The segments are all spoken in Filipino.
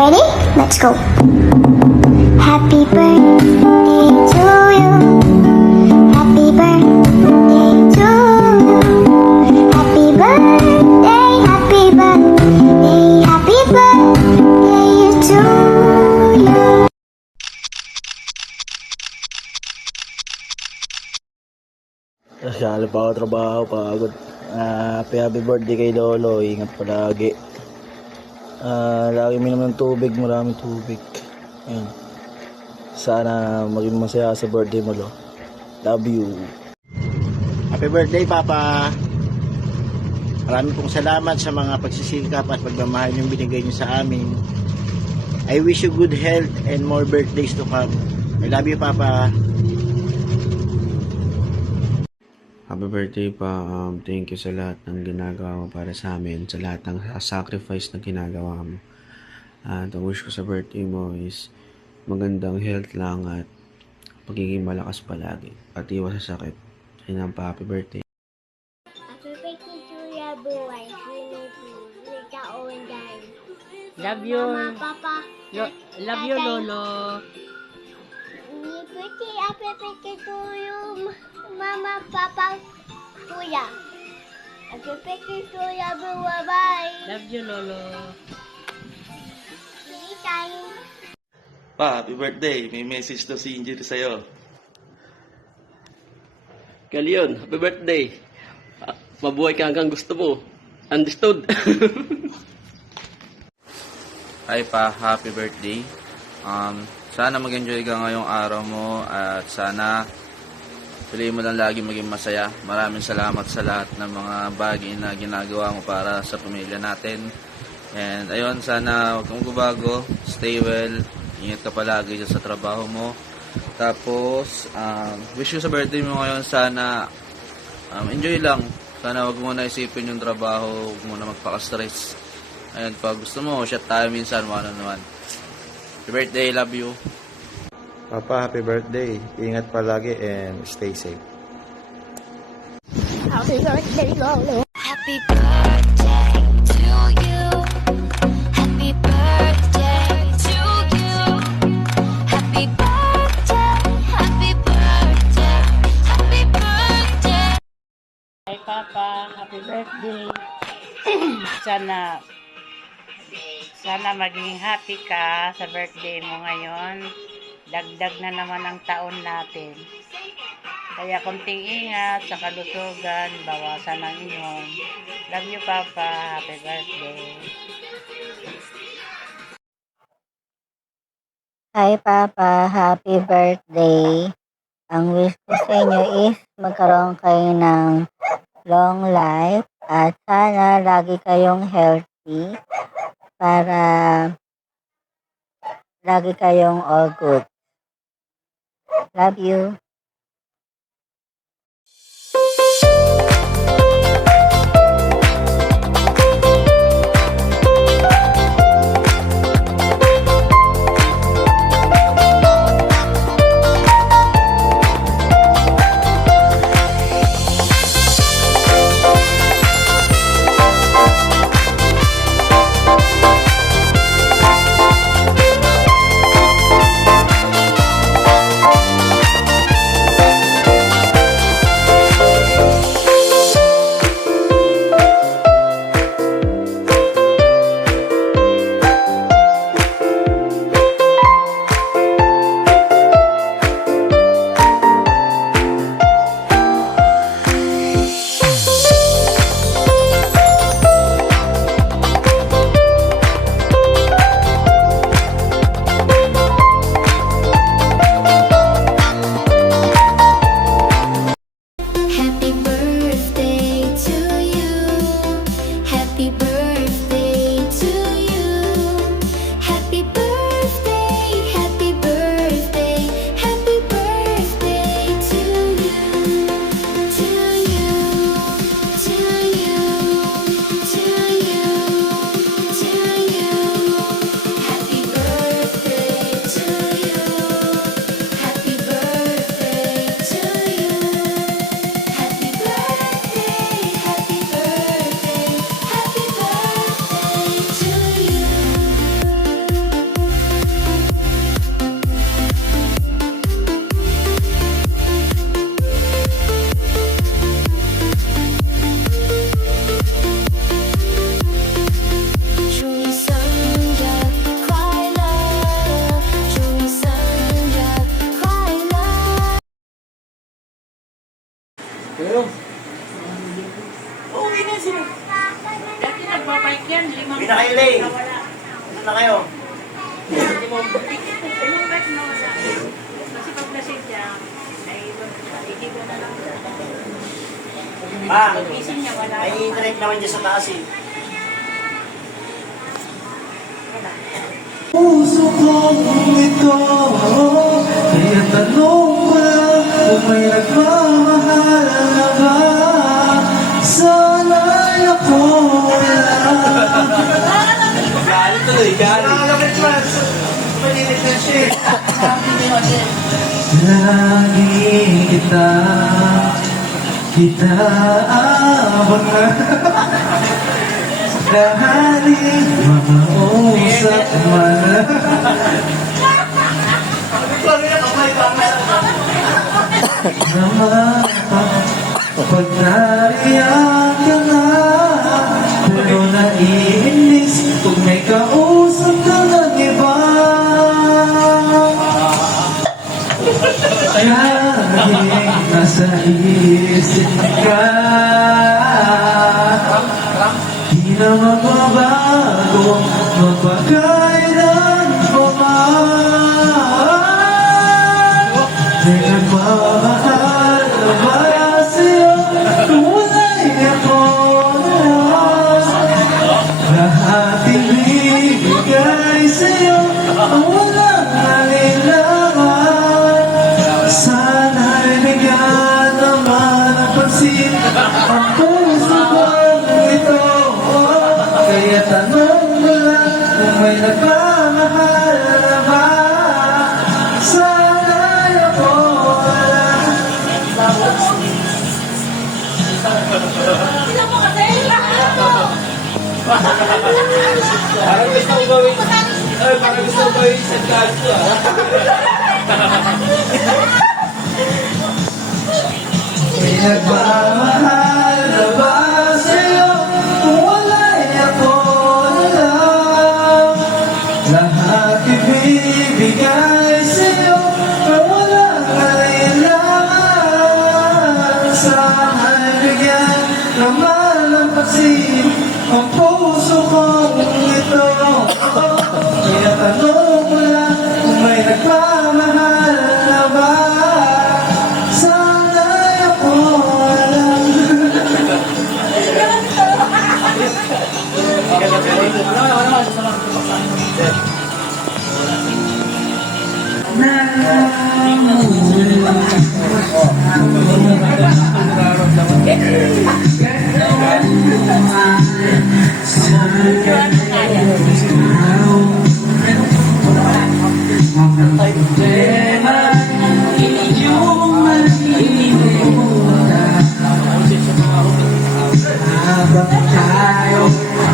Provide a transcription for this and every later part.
Ready? Let's go. Happy birthday to you. Happy birthday to you. Happy birthday, happy birthday, happy birthday to you. Masyalo pa ako trabaho, pagod. Happy birthday kay Lolo, ingat palagi. Lagi minom ng tubig, maraming tubig. Ayun. Sana maging masaya sa birthday mo, Lo. Love you. Happy birthday, Papa! Maraming pong salamat sa mga pagsisikap at pagmamahal yung binigay niyo sa amin. I wish you good health and more birthdays to come. I love you, Papa! Happy birthday pa. Thank you sa lahat ng ginagawa mo para sa amin, sa lahat ng sacrifice na ginagawa mo. At ang wish ko sa birthday mo is magandang health lang at pagiging malakas palagi at iwas sa sakit. Ayun pa, happy birthday. Happy birthday to your boy. Love you. Mama, Papa. Love you, Lolo. Happy birthday to you, Mama, Papa, Kuya. Happy birthday to you, bye. Love you, Lolo. Anytime. Pa, happy birthday. May message daw si Injury sa'yo. Galion, happy birthday. Mabuhay ka hanggang gusto mo. Understood? Hi pa, happy birthday. Sana mag-enjoy ka ngayong araw mo at sana piliin mo lang lagi maging masaya. Maraming salamat sa lahat ng mga bagay na ginagawa mo para sa pamilya natin. And ayun, sana huwag kang magbabago. Stay well. Ingat ka palagi dyan sa trabaho mo. Tapos, wish you sa birthday mo ngayon, sana enjoy lang. Sana huwag mo na isipin yung trabaho, huwag mo na magpaka-stress. Ayun, pag gusto mo, shot tayo minsan, ano naman. Happy birthday, love you. Papa, happy birthday. Ingat palagi and stay safe. Happy birthday, Lolo. Happy birthday to you. Happy birthday to you. Happy birthday, happy birthday, happy birthday. Hi, Papa. Happy birthday. Sana maging happy ka sa birthday mo ngayon. Dagdag na naman ang taon natin. Kaya konting ingat sa kalusugan, bawasan ang inom. Love you, Papa. Happy birthday. Hi Papa, happy birthday. Ang wish ko sa inyo is magkaroon kayo ng long life at sana lagi kayong healthy para lagi kayong all good. Love you. kayo. Yung wife na wala. Kasi pag lasing siya, ay ihiga na lang siya. Gising niya, wala. May internet naman dyan sa taas eh. Puso kong ito, kaya tanong ko lang kung may nagmamahal na ba? Sana'y ako lang. Galit tuloy, galit. Lagi kita abangan. Dahil makausap man. Naman pag nariyan ka na, pero naiinis kung may kausap ka ng iba. Laging nasa isip ka, di na magbabago, magpagkailan pa man. Di nagmamahal na ba sa'yo, tunay ako na lahat ibibigay sa'yo, ang walang alinlangan. Sana'y bigyan naman ang pansin ang puso kong ito. Kaya tanong mo lang kung may nagmamahal na ba? Sana'y ako lang. Parang gusto ko gawin sa kanto. May nagmamahal na ba sa'yo? Kung wala'y ako na lang. Lahat ibibigay sa'yo, kung walang alinlangan. Sana'y bigyan naman ng pansin ang puso kong ito. Kaya tanong mo lang kung may nagmamahal na ba? Sana'y ako lang. Habang tayo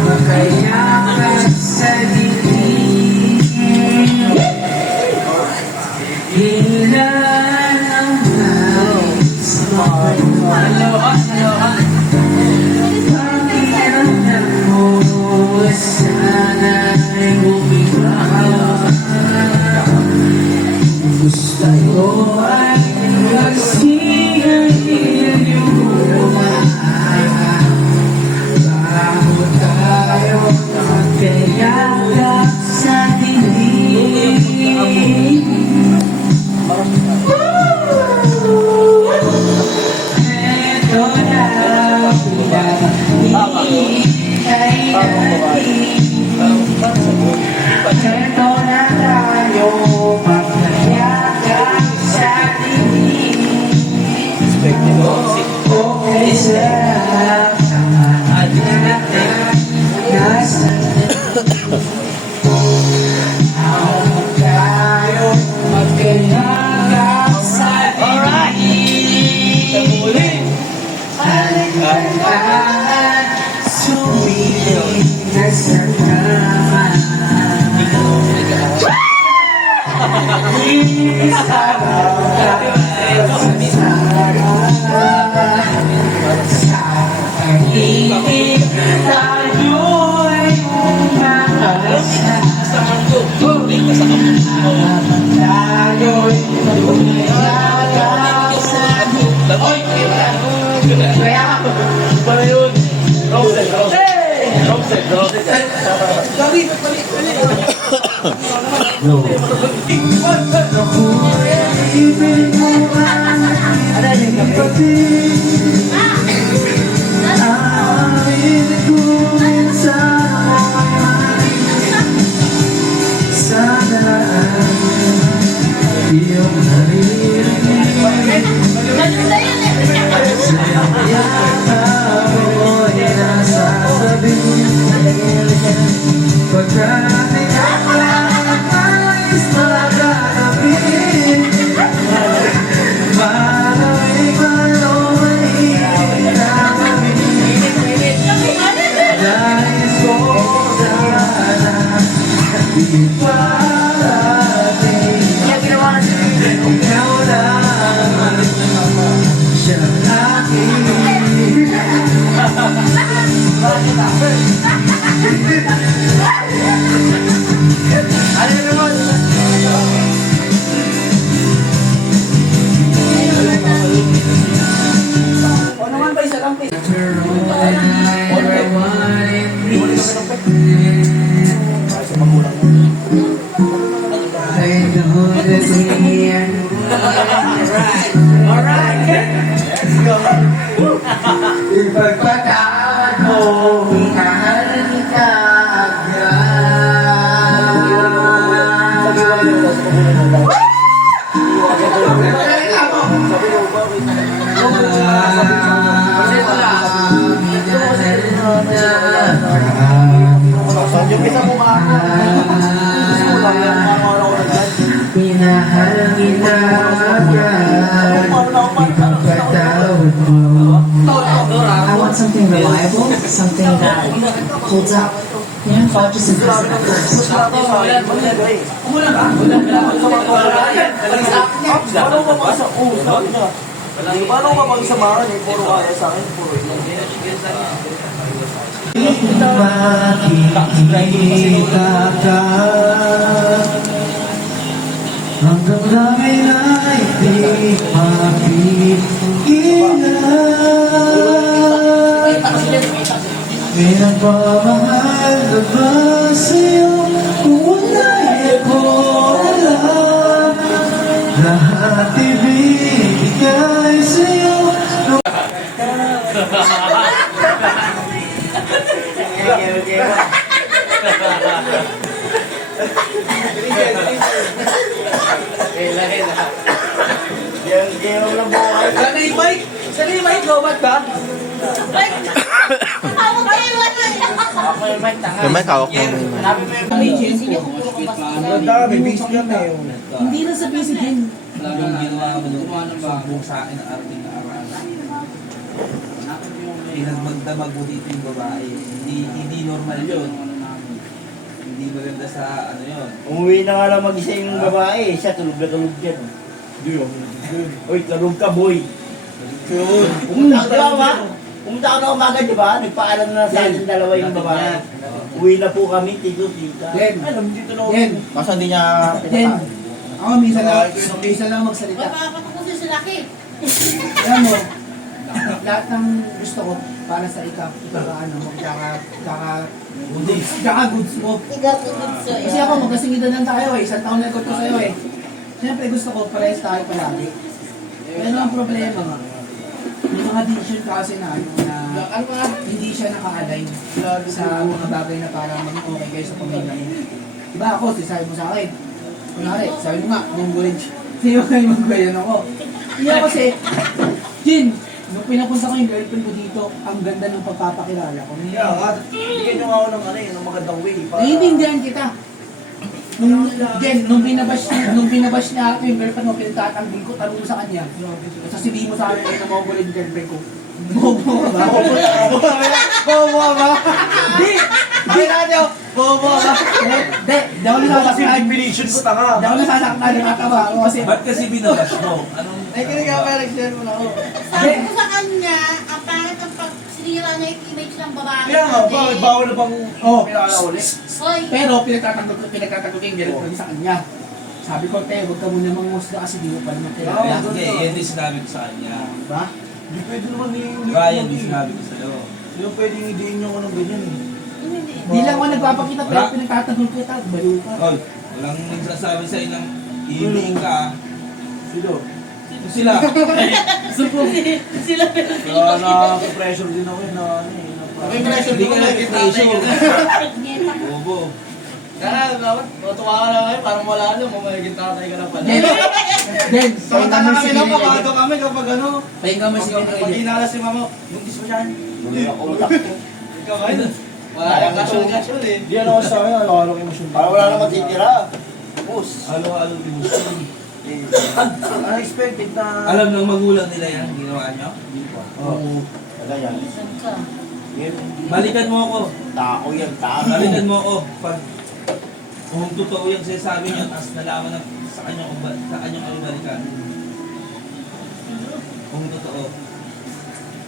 magkayakan sa dilim, ilan ang nais pakiramdam mo, sana'y bumigaw. Gusto ko ay magsigarilyo bago tayo magkayakap sa dilim. Ito na pinag-iintay natin. Ito na tayo magkayakap sa dilim. Okay sa lahat ng natin nasa habang tayo magkayakap sa dilim. Alingahan, sumilip na sa kama. Isaraw ka sa sa pag-ibig tayo'y makasama. Habang tayo'y magkayakap sa dilim. I want something reliable, something that holds up. You know, 5 to 6 years at first. Ang damdamin ay di mapigilan. Pinagpamahal na ba sa'yo kung wala'y ako alam? Lahat ibibigay sa'yo. Sana yung mic, robot ba? Yung may kawak mo. Hindi na sa busy din. Yung ginawa mo nung sumbong sa akin ng arating na aralan. Pinagmagdamag mo dito yung babae. Hindi normal yun. Hindi maganda sa ano yun. Umuwi na nga lang mag-isa yung babae. Siya tulog na tulog dyan. Uy, tulog ka boy. Pumunta ka na umaga, di ba? Nagpaalam na sa atin dalawa yung babae. Uwi na po kami, tito, tita. Alam, dito na uwi. Basta hindi niya pinaka. Ako, minsan lang magsalita. Papapatusin si Laki. Alam mo, lahat ng gusto ko para sa kaka-goods mo. Kasi ako, magkasingitan lang tayo eh. Isang taon na ko sa'yo eh. Siyempre gusto ko, parehas tayo palagi. Pero ang problema nga, may mga decision kasi na hindi siya naka-align sa mga bagay na para maging okay kayo sa pamilya mo. Diba ako, sabi mo sa akin, kunwari, sabi mo nga, mongolage. Hindi mo kayo magbayan ako. Hindi ako kasi, Jin, nung pinapunta ko yung girlfriend ko dito, ang ganda ng pagpapakilala ko. Bigyan nyo nga ako ng magandang way. Naiintindihan kita. Nung binabash niya ako yung girlfriend mo, pinagtatanggol ko, tanong mo sa kanya. Sasabihin mo sa akin na mawawala yung girlfriend ko. Bobo ka ba? Bobo ka ba? Di! Bobo ka ba? Di ako nasasaktan. Definition ko tanga. Di ako nasasaktan ng katawa. Ba't kasi binabash mo? Ay, kaya ka pa nag-share mo na ako. Sabi ko sa kanya, ang pangit ang pagsinira niya yung image ng babae. Kaya nga, bakit bawal na bang pinakala ulit? Hoy, Pero pinagtatanggol ko yung girlfriend sa kanya. Sabi ko, te, huwag ka muna mangusga kasi di mo pa naman kaya. Yan din sinabi ko sa kanya. Diba? Hindi pwede naman yung... Ryan din sinabi ko sa'yo. Hindi pwedeng idein nyo ko ng ganyan eh. hindi. Di lang ako nagpapakita pero pinagtatanggol ko ito. Baliw ka. Oy, walang nagsasabi sa inang iiling ka. Sino? Sino sila? Supo. Sila Kaya na-pressure din ako na ano eh. May pressure Hindi din ka ako. nag-pressure. Bobo. Kaya, matuwa ka na ngayon, parang wala na, mamagiging tatay ka na pala. Den, Samantala pahinga mo kami si no, Gilid. pagkato kami kapag ano, Pahinga mo si pag Gilid. inala si mama, buntis mo yan. Ikaw ba yun? Wala kang kasyon eh. Di ano sa akin, ano kayo masyon. Para wala na matitira. Bus. Halo-halo devotion. Unexpected na... Alam ng magulang nila yan, ginawa nyo? Oo. Wala yan. Balikan mo ako. Tako yan, tako. Balikan mo ako. Pag kung totoo yung sinasabi nyo, tapos nalaman na sa kanyang ano balikan. Kung totoo.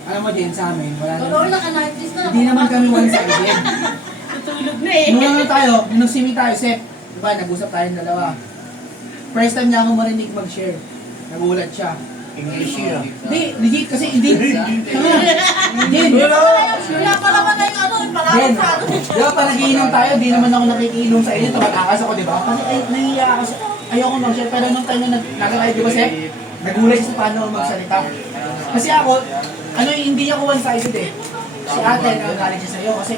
Alam mo din sa amin, wala Totoo naman. na ka na-artist na. Hindi naman kami one-sided. Tutulog na eh. Nung ano tayo, nung nagsimi tayo, Sep, diba, nag-usap tayong dalawa. First time niya ako marinig mag-share. Nagulat siya. English yun. Hindi, legit kasi hindi. Hindi. Wala pa naman na yung ano, Then, parang di ba pa nagiinom tayo, di naman ako nakikiinom sa inyo, tumatakas ako, di ba? Kasi ay, nahiya ako sa, ayoko mag-share, pero nung time na nag-live, di ba, Sep? Nagulat siya sa paano ako magsalita. Kasi ako, ano, hindi ako one-sided eh. Si ate, nagagalit siya sa'yo kasi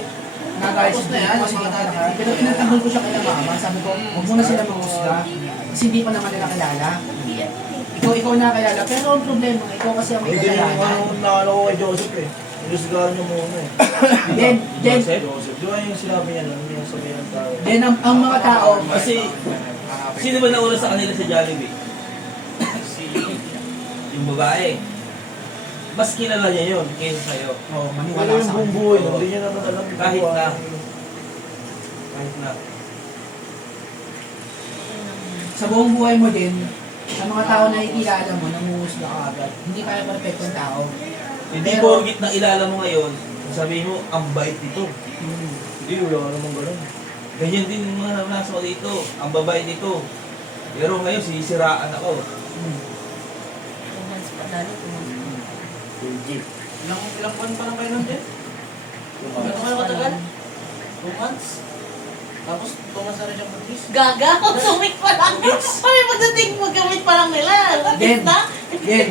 nagagalit siya sa'yo kasi nagagalit. Pero pinagtanggol ko siya kay mama, sabi ko, huwag muna sila manghusga kasi hindi pa naman nila kilala. Ikaw nakakilala, pero ang problema, ikaw kasi ang may Hindi kasalanan. yung nakalo ko kay Joseph eh. Ilusgahan niyo muna eh. Then, Joseph, di ba yung sinabi niya lang, yung sabihin ng tao. then ang mga tao, Kasi, sino ba nauna sa kanila sa Jollibee? Yung babae. Mas kilala niya yun kaysa sa'yo. oh, Wala maniwala yung sa buong akin. buhay, no? Hindi niya naman alam yung Kahit buhay. na. Kahit na. Sa buong buhay mo din, sa mga tao na ikilala mo, nanguhusga ka agad. Hindi tayo perfectong tao. Hindi porgit na ilala mo ngayon, sabihin mo, ang bait nito. Hindi, wala naman ganun. Ganyan din yung mga nasa ko dito, ang babait nito. Pero ngayon, sisiraan ako. Ilang buwan pa lang kayo nandiyan? Gano'n kayo katagal? 2 months? Tapos, 2 months na rin siyang buntis? gaga. Sumik pa lang. Kami pagdating magkamit pa lang nila. Then, Artist na. then,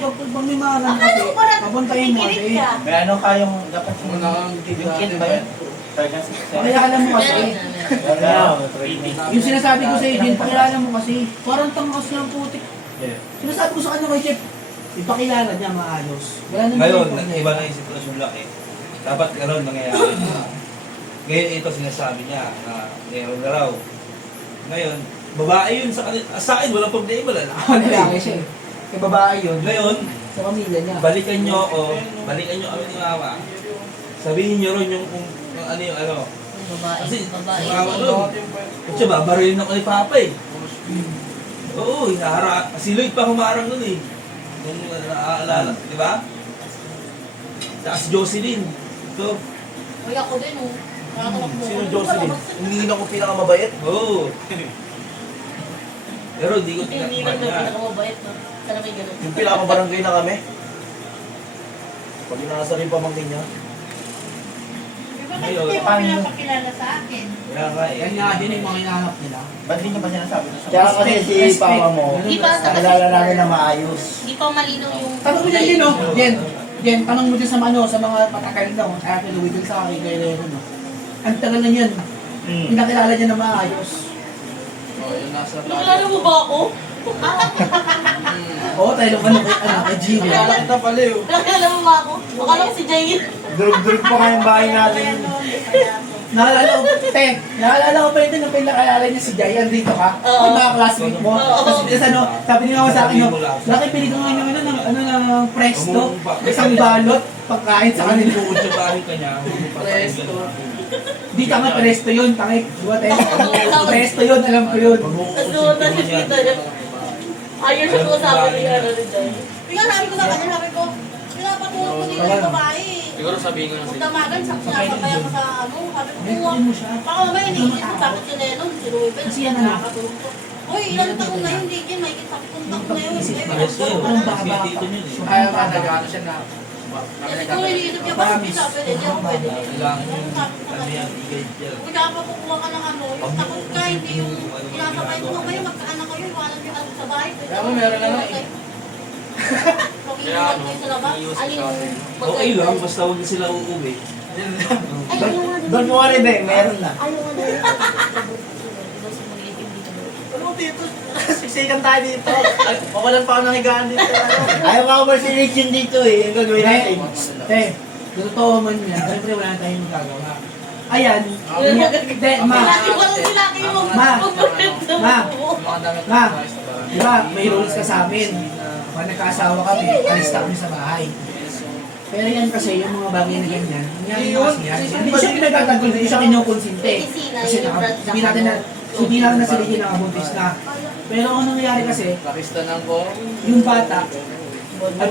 pag may mga ganun kasi, Akala ko parang papuntahin mo nakikinig kasi. ka. May ano kayong dapat yung kid ba yun? Pakilala mo kasi. Yung sinasabi ko sa iyo, din, pakilala mo kasi. Parang tangkas niya ang putik. Sinasabi ko sa kanya kay Chef, ipakilala niya maayos. Wala naman Ngayon, yung problema. iba na yung sitwasyon lang eh. Dapat gano'n nangyayari. Ngayon, ito sinasabi niya na meron na raw. Ngayon, babae yun sa kanila. Sa akin, walang problema. Ako lalaki siya eh. Kay babae yun. Ngayon, Sa pamilya niya. balikan nyo ako, balikan nyo kami ni Mama. Sabihin nyo rin yung kung ano yung ano. Babae. Kasi, Babae. si Mama nun, kasi babarilin ako ni Papa eh. Oo, si Lloyd pa humarang nun eh. Kung naaalala, di ba? Tapos Jocelyn. So, Uy, ako din oh. Nakakatawa mo. Sino Jocelyn? Hindi na ko pinakamabait. oo. Pero hindi ko Hindi lang daw tinakpan niya. pinakamabait no. Sana may ganun. Yung pinakabarangay na kami. Pag inasa rin pamangkin niya. Bakit hindi mo pinapakilala sa akin? Kaya nga eh. Yan nga din yung mga hinahanap nila. Ba't hindi niya ba sinasabi? Kaya kasi si papa mo, Di ba? nakilala namin na maayos. Hindi pa malinaw yung... Tanong mo din no? Jen, tanong mo din sa ano, sa mga matagal na, kaya kinuwi din sa akin kay Lero, no? Ang tagal na yan. Pinakilala niya na maayos. Nakilala mo ba ako? Oo, tayo lang kay Jimmy. Nakakita pala yun. Nakilala mo ba ako? Akala ko si Jay. Durug-durug pa kayong bahay natin. Nakaalala ko pa ito na pinakilala niya si Jay, andito ka. Oo. Ay, mga classmate mo. Tapos ano, sabi niya nga sa akin, no, laki pili ko nga naman ng presto. Isang balot, pagkain sa kanila. Bukod sa bahay ka niya, Presto. Di ka nga presto yun, tangik. Diba tayo? Presto yun, alam ko yun. Tapos doon nakikita niya. Ayun siya ko sabi ni ano ni Jay. Ikaw sabi ko sa kanya, sabi ko, pinapatulog ko dito yung babae. Siguro sabihin ko na Kung damagan, sinasabay ako sa ano, sabi ko, Hindi mo siya. baka mamaya iniisip ko, bakit si Lennon, si Ruben, Kasi yan, ano? nakakatulog ko. Uy, ilang taon na yun, di may kitap taon na yun. Ayos kayo. Anong Kasi baba dito pa? yun eh. Ayaw ka, nag-ano siya na. Kasi kung iniisip niya, bakit hindi sabi niya, hindi ako pwede din. Kailangan Ano yung sabi ko ano kasi? yan, igay yan. Kung kaya pa kukuha ka ng ano, yung takot ka, hindi yung pinapakay mo kayo, magkaanak kayo, iwanan niyo sa bahay. Kaya mo, meron na nga eh. Kung iiwan kayo sa labas, alin yung Okay lang, basta huwag sila uuwi. Don't worry, be, meron na. Ayaw nga na. Ano dito? Siksikan tayo dito. Mawalan pa ako ng higaan dito. Ayaw ka umalis si Richin dito eh. Yung gagawin natin. Totoo man yan. Siyempre wala na tayong magagawa. Ayan. Hindi, ma. Lagi walang sila kayo Ma. Di ba, may rules ka sa amin. Kapag nagkaasawa kami, alista kami sa bahay. Pero yan kasi, yung mga bagay na ganyan, nangyari na kasi yan. Hindi siya pinagtatanggol, hindi siya kinukonsinte. Kasi hindi natin na sila yung nakabuntis na. Pero ang nangyayari kasi, Pakistanan ko. yung bata,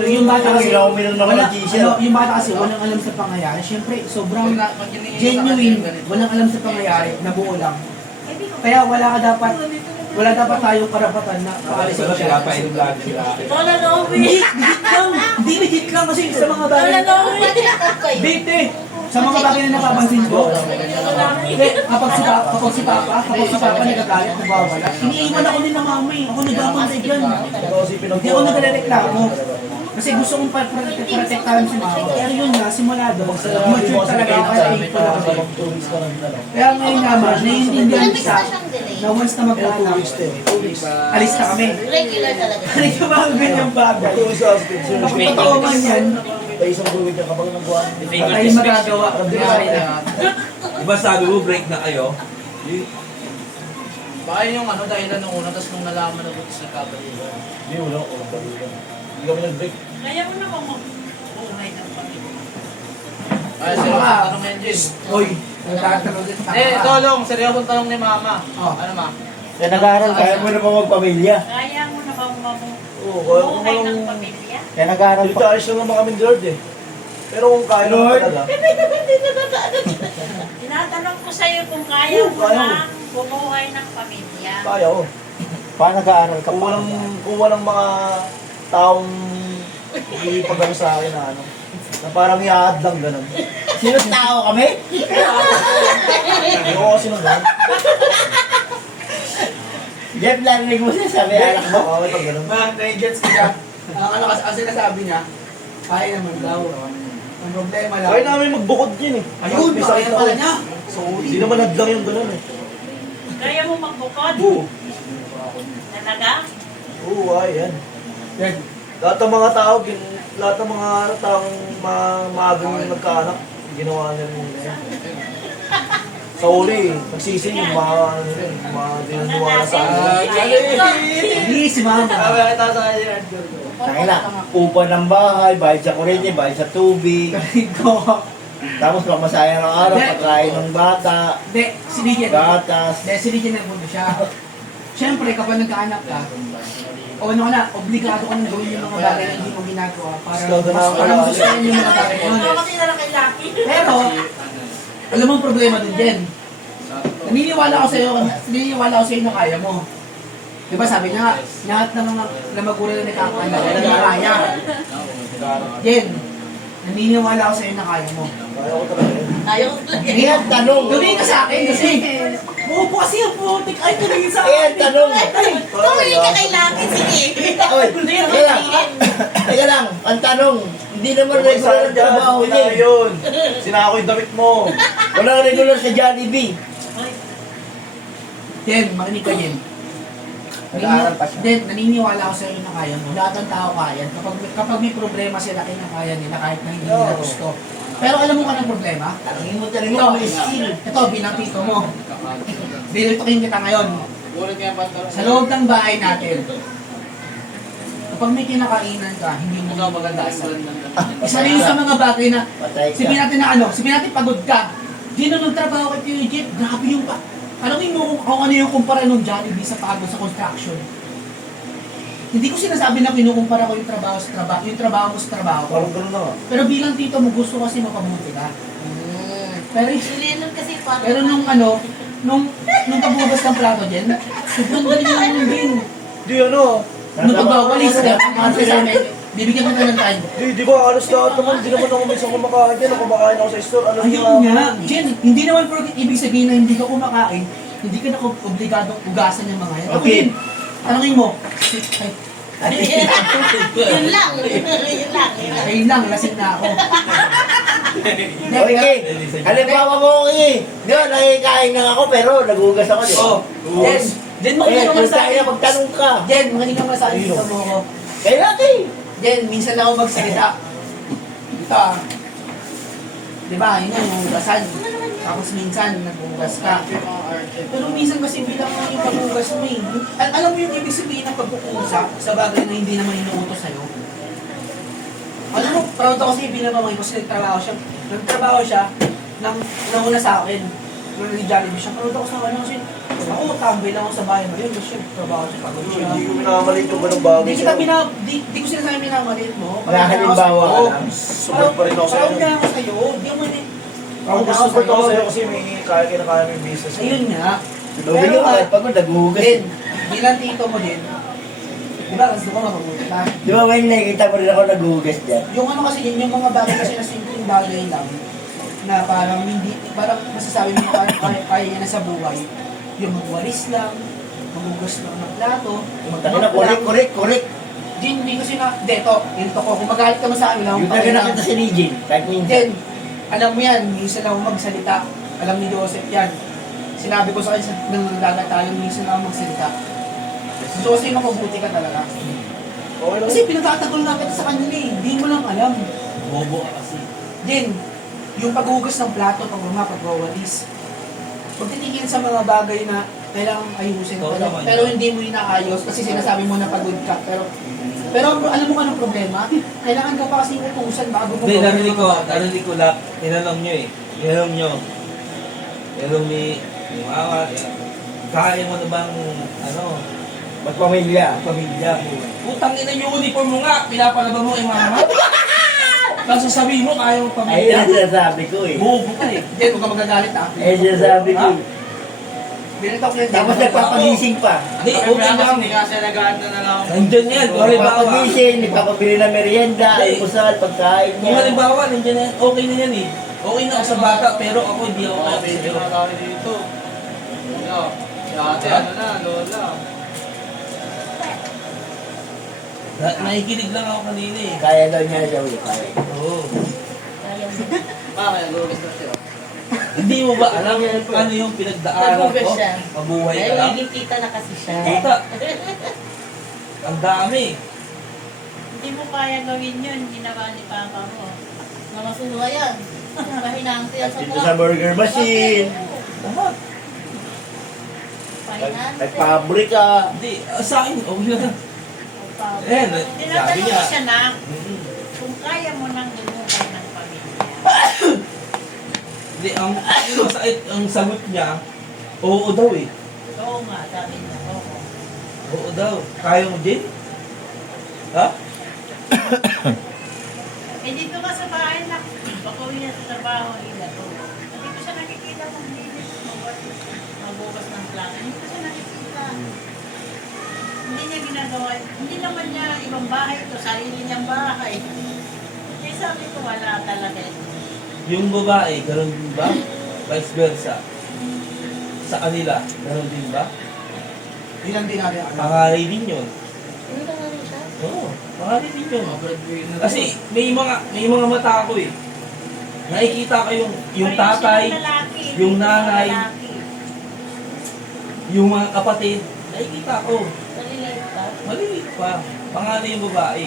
yung bata kasi, yung bata kasi walang alam sa pangyayari. Siyempre, sobrang genuine, walang alam sa pangyayari, nabuo lang. Kaya wala dapat tayong karapatan na paalisin siya. Wala na ako Hindi legit lang kasi sa mga bagay. Wala na ako Dite, sa mga bagay na napapansin ko, kapag si Papa nagagalit, nagwawala, iniiwan ako din ng mama eh. Ako nagpapantay dyan. Hindi ako nagreklamo. Kasi gusto kong protektahan si mama. Pero yun nga, simula doon, mature talaga ako kaya ito lang. Kaya ngayon naman, naiintindihan siya na once na mag-anak, alis na kami. Regular talaga. Hindi ka mga ganyang bagay. Kapag totoo man yan, tayo magagawa. Diba sabi mo, break na kayo? Baka yun yung dahilan nung una, tapos nung nalaman na butis na kabali. Hindi, wala. Hindi kami nag-break. Kaya mo na bang mag-uunay ng pamilya? Ay, seryoso tanong yan, Jin. Hoy, nagtatanong din sa Tolong, seryosong tanong ni Mama. Ano ma? Kaya nag-aaral, kaya mo na pa magpamilya. Kaya mo na bang Oo, kaya mo mag-uunay lang. ng pamilya? Kaya nag-aaral pa. Dito ayos lang naman kami Lord eh. Pero kung kaya naman talaga. Tinatanong ko sa'yo kung kaya mo na bumuhay ng pamilya. Kaya ko. Paano nag-aaral ka pa? Kung walang mga taong ipagano sa akin na na parang iaad lang ganun. Sino tao kami? Ayoko kasi nung ganun. Jeff, narinig mo siya sabi, anak mo. Oo, ito ganun. Na-gets ko siya. Ano kasi nasabi niya, kaya naman daw. Ang problema lang. Kaya namin magbukod yun eh. Ayun, kaya pala niya. Hindi naman hadlang yung ganun eh. Kaya mo magbukod? Oo. Talaga? Oo, ayan. Lahat ng mga tao, lahat ng mga taong maagang nagkaanak, ginawa nila nila. Sa uli, nagsisi yung mga dinaniwala sa akin. Hindi, si Mama. Kaya upa ng bahay, bayad sa kuryente, bayad sa tubig. Tapos pamasaya ng araw, pagkain ng bata. Hindi, si Lydia. Gatas. Hindi, si Lydia nagpunta siya. Siyempre, kapag nagkaanak ka, o ano ka na, obligado ka nang gawin yung mga bagay na hindi mo ginagawa para masustahin yung mga bagay yun. Kasi na lang kay Lucky. Pero, alam mo ang problema din din. Naniniwala ako sa'yo na kaya mo. Diba sabi niya, lahat ng mga magulang na nakakaanak, na kaya. Jen, naniniwala ako sa'yo na kaya mo. Ayaw ko talaga. Hindi ang tanong. Gawin ka sa akin kasi, po kasi ang putik ay tumingin sa Eh, ang tanong. Tumingin ka kay Lucky, sige. Oy, teka lang, ang tanong, hindi naman regular ang trabaho niya. Yun, sinaka ko yung damit mo. Walang regular sa Jollibee. Jen, makinig ka Jen. Naniniwala ako sa'yo na kaya mo. Lahat ng tao kaya. Kapag may problema sila, kinakaya nila kahit na hindi nila gusto. Pero alam mo ka ng problema? Tingin mo talaga may skill. Ito, bilang tito mo. Dito kita ngayon. Sa loob ng bahay natin. Kapag may kinakainan ka, hindi mo magandasan. Isa rin sa mga bagay na, sabihin natin pagod ka. Di na nagtrabaho kay Kuya Jeff, grabe yung pa. Tanungin mo kung ano yung kumpara ng Jollibee sa pagod sa construction. Hindi ko sinasabi na kinukumpara ko yung trabaho mo sa trabaho ko. Parang gano'n na. Pero bilang tito mo, gusto kasi mapabuti ka. Pero nung pagbugas ng plato dyan, sobrang galing yung din. Di ano. Nung pagbawalis ka, Bibigyan kita ng time. Di ba, alas lahat naman, di naman ako minsan kumakain yan, o kumakain ako sa store, alam niyo Ayun nga, Jen, hindi naman pero ibig sabihin na hindi ka kumakain, hindi ka na obligadong ugasan yung mga yan. Ako Okay. din, tanongin mo, Yun lang. ayun lang, lasing na ako. Okay. Halimbawa mo ko eh. Di ba, nakikain lang ako pero nagugas ako, di ba? Oh, Jen, Jen, makinig ka muna sa akin. Magtanong ka. Jen, makinig ka muna sa akin, dito mo ako. Kaya natin. Jen, minsan na ako magsalita. Dito ah. Diba, yun nga, yung ugasan. Tapos minsan, nag-ugas ka. Pero minsan kasi bilang mo yung pag-ugas mo eh. Alam mo yung ibig sabihin ng pag-uusap sa bagay na hindi naman inuutos sa'yo? Alam mo, proud ako kasi binabamay ko kasi nagtrabaho siya nang nauna sa akin. Nung nag-Jollibee siya, proud ako sa kanya kasi ako, tambay lang ako sa bahay ngayon kasi trabaho siya, pagod siya. Hindi ko minamalit ko ba ng bagay Di kita di ko sinasabi minamalit mo. Wala halimbawa ka lang. Sumunod pa rin ako sa'yo. Proud na ako sa'yo. Di mo Ako gusto ko sa'yo kasi may kinakaya mo yung business. Ayun nga. Lubig yung kahit pagod, nagugas. Din, bilang tito mo din, di ba gusto ko makagulat na? Di ba, may nakikita ko rin ako nagugas dyan. Yung ano kasi yun, yung mga bagay kasi na simpleng bagay lang, na parang hindi, parang masasabi mo kaya niya na sa buhay, yung magwalis lang, magugas lang ng plato, Magtakin na, correct. Jin, hindi kasi na, deto, ganito ko, kung magalit ka man sa akin lang, Yung taga nakita si Nijin, kahit minsan. Then, alam mo yan, minsan ako magsalita. Alam ni Joseph yan. Sinabi ko sa kanya, nang naglagat tayo, minsan ako magsalita. Si Joseph, mabuti ka talaga. Okay lang. Kasi pinagtatagol na kita sa kanila eh. Hindi mo lang alam. Bobo ka kasi. Then, yung paghugas ng plato, pagwawalis. Pagtitingin sa mga bagay na kailangang ayusin Oo, naman. pero hindi mo inaayos kasi sinasabi mo na pagod ka. Pero alam mo anong problema? Kailangan ka pa kasi utusan bago mo Hindi, gawin yung mga bagay. narinig ko lang, tinanong nyo eh. Tinanong nyo. Tinanong ni mama, kaya mo na bang, Magpamilya. pamilya? Putang ina yung uniform mo nga, pinapalaban mo kay mama. Tapos sasabihin mo, kaya mo Ayun pamilya. ang sinasabi ko eh. Bobo ka eh. Hindi, huwag ka magagalit ha. Ayun ang sinasabi ko eh. Binito ko yun. Tapos nagpapagising pa. Hindi, okay lang. kasi nag-aanta na lang. Nandyan yan, kung halimbawa. Nagpapagising, nagpapabili ng merienda, almusal, pagkain Kung niya. halimbawa, nandyan yan, okay na yan eh. Okay na ako sa bata, pero ako hindi ako kaya Okay, sa'yo. na tayo dito. Ano? Si ate, ano na, lola. Nakikinig lang ako kanina eh. Kaya daw niya daw eh. Kaya. Oo. Kaya gugas na siya. Hindi mo ba alam ano yung pinagdaanan Nagugas ko? siya. Mabuhay ka lang? Nagiging na kasi siya. Puta, ang dami. Hindi mo kaya gawin yun, ginawa ni Papa mo. Namasuha yan. Pahinante yan sa Dito sa burger machine. Tama. Pahinante. Nagpabrika. Hindi, sa akin, okay lang. Eh, sabi Tinatanong niya. ko siya na, Mm. kung kaya mo nang lumukay ng pamilya. Hindi, ang sagot niya, oo daw eh. Oo nga, sabi niya, oo. Oo daw. Kaya mo din? Ha? Eh dito ka sa bahay na, bakuwi na sa trabaho nila to. Hindi ko siya nakikita kung linis, mabukas ng plato. Hindi ko siya nakikita. Hindi niya ginagawa, hindi naman niya ibang bahay ito, sarili niyang bahay. Kaya sabi ko, wala talaga ito. Yung babae, ganun din ba? Vice versa. Sa kanila, ganun din ba? Ilan din natin ang Pangalay din yun. Hindi ka nga rin siya. Oo, pangalay din yun. Kasi may mga mata ako eh. Nakikita ko yung Pareho tatay, silang lalaki, yung hindi nanay, mga lalaki. yung mga kapatid. Nakikita ko. Nalilate ka. Maliliit pa. Pangalay yung babae.